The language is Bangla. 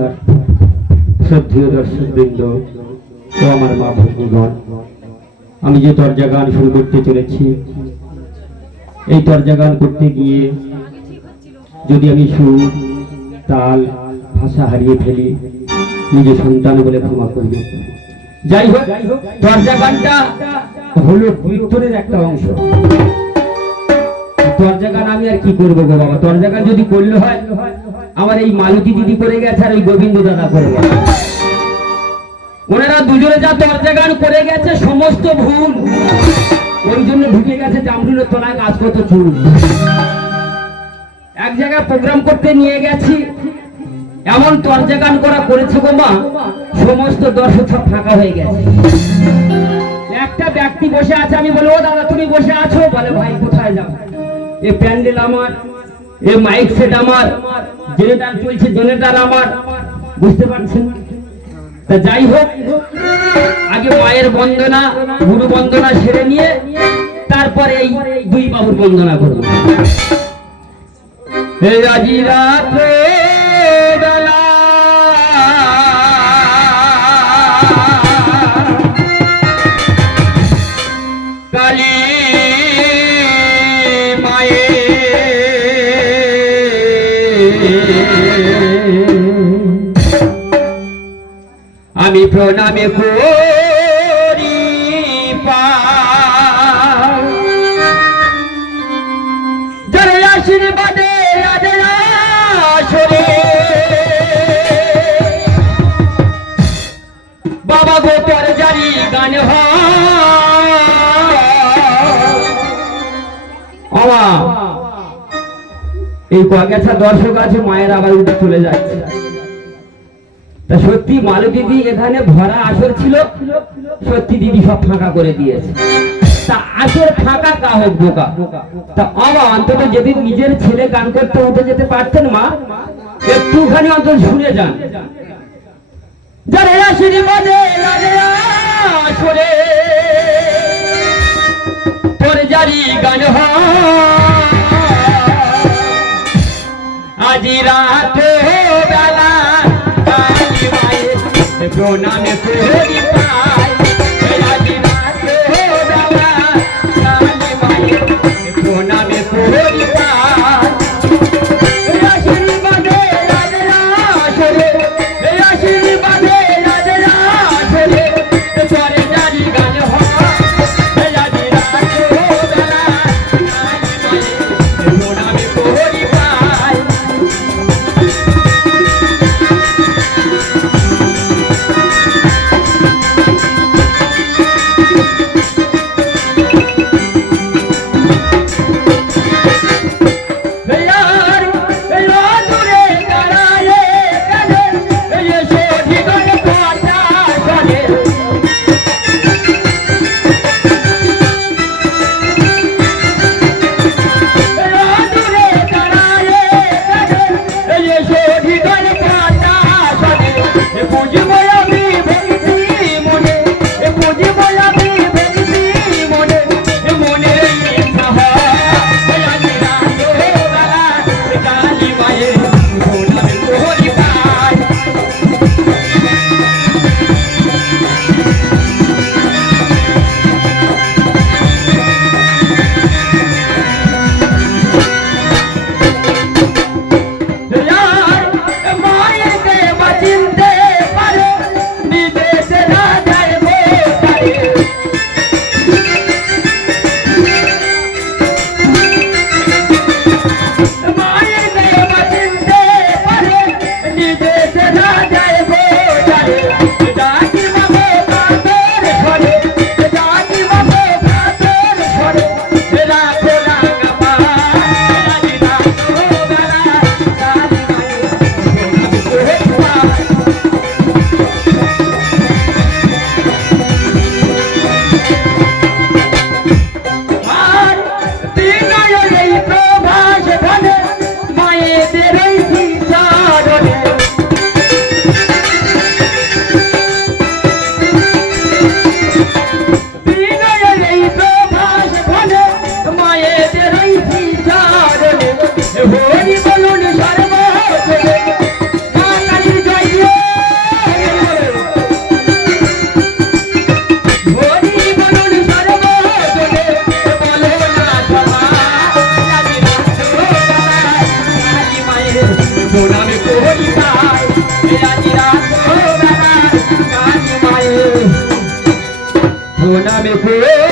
নমস্কার শ্রদ্ধেয় দর্শক বৃন্দ ও আমার মা ভগ্নীগণ, আমি যে তর্জা গান শুরু করতে চলেছি, এই তর্জা গান করতে গিয়ে যদি আমি সুর, তাল, ভাষা হারিয়ে ফেলি, নিজে সন্তান বলে ক্ষমা করবে যাই হোক, তর্জা গানটা হলো কীর্তনের একটা অংশ। তর্জা গান আমি আর কি করব গো বাবা? তর্জা গান যদি করলে হয় আমার এই মালতী দিদি করে গেছে আর ওই গোবিন্দ দাদা করে গেছে। ওনারা দুজনে যা তর্জা গান করে গেছে, সমস্ত ভুল। ওই জন্য ঢুকে গেছে জামরুলের তলায় কাজ কত চুল। এক জায়গায় প্রোগ্রাম করতে নিয়ে গেছি। এমন তর্জা গান করা করেছে গো মা, সমস্ত দর্শক সব ফাঁকা হয়ে গেছে। একটা ব্যক্তি বসে আছে, আমি বলি ও দাদা, তুমি বসে আছো? বলে, ভাই, কোথায় যাও? এ প্যান্ডেল আমার। এ মাইক সেট আমার জেনেটার চলছে জেনেটার আমার, বুঝতে পারছেন? তা যাই হোক, আগে মায়ের বন্দনা, গুরু বন্দনা সেরে নিয়ে, তারপরে এই দুই বাবুর বন্দনা করব। রাজি আজি আমি প্রণামে করি আশীর্বাদে বাবা গো জারি গান এই কয়েকটা দর্শক আছে, মায়ের আবার উঠে চলে যাচ্ছে। সত্যি মালু দিদি এখানে ভরা আসর ছিল? সত্যি দিদি সব ফাঁকা করে দিয়েছে। তা আসর ফাঁকা কা হোক বোকা? তা আমা অন্তত যেদিন নিজের ছেলে গান করতে উঠে যেতে পারতেন মা, একটুখানি অন্তত শুনে যান। আজি রাতে প্রণামে করি পাই প্রণামে করি